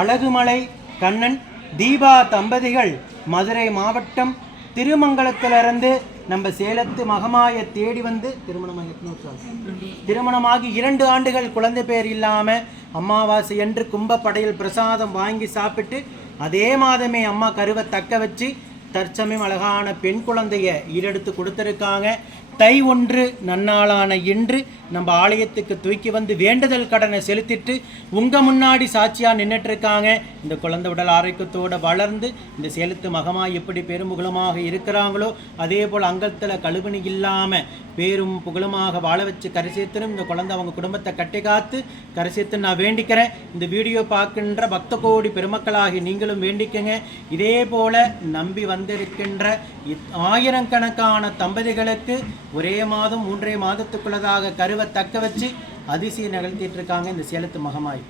அழகுமலை கண்ணன் தீபா தம்பதிகள் மதுரை மாவட்டம் திருமங்கலத்திலிருந்து நம்ம சேலத்து மகமாயை தேடி வந்து திருமணமாகி 2 ஆண்டுகள் குழந்தை பேர் இல்லாமல் அமாவாசை என்று கும்பப்படையில் பிரசாதம் வாங்கி சாப்பிட்டு அதே மாதமே அம்மா கருவை தக்க வச்சு தற்சமயம் அழகான பெண் குழந்தைய ஈரெடுத்து கொடுத்துருக்காங்க. தை 1 நன்னாளான இன்று நம்ம ஆலயத்துக்கு தூக்கி வந்து வேண்டுதல் கடனை செலுத்திட்டு உங்கள் முன்னாடி சாட்சியாக நின்றுட்டு இருக்காங்க. இந்த குழந்தை உடல் ஆரோக்கியத்தோடு வளர்ந்து இந்த சேலத்து மகமாய் எப்படி பெரும்புகழமாக இருக்கிறாங்களோ அதே போல் அங்கத்தில் கழுவணி இல்லாமல் பேரும் புகழுமாக வாழ வச்சு கரிசேத்தனும் இந்த குழந்தை அவங்க குடும்பத்தை கட்டி காத்து கரிசேத்துன்னு நான் வேண்டிக்கிறேன். இந்த வீடியோ பார்க்கின்ற பக்த கோடி பெருமக்களாகி நீங்களும் வேண்டிக்கங்க. இதே போல் நம்பி வந்திருக்கின்ற ஆயிரக்கணக்கான தம்பதிகளுக்கு ஒரே மாதம் 3 மாதத்துக்குள்ளதாக கருவை தக்க வச்சு அதிசயம் நிகழ்த்திட்டு இருக்காங்க இந்த சேலத்து மகமாய்.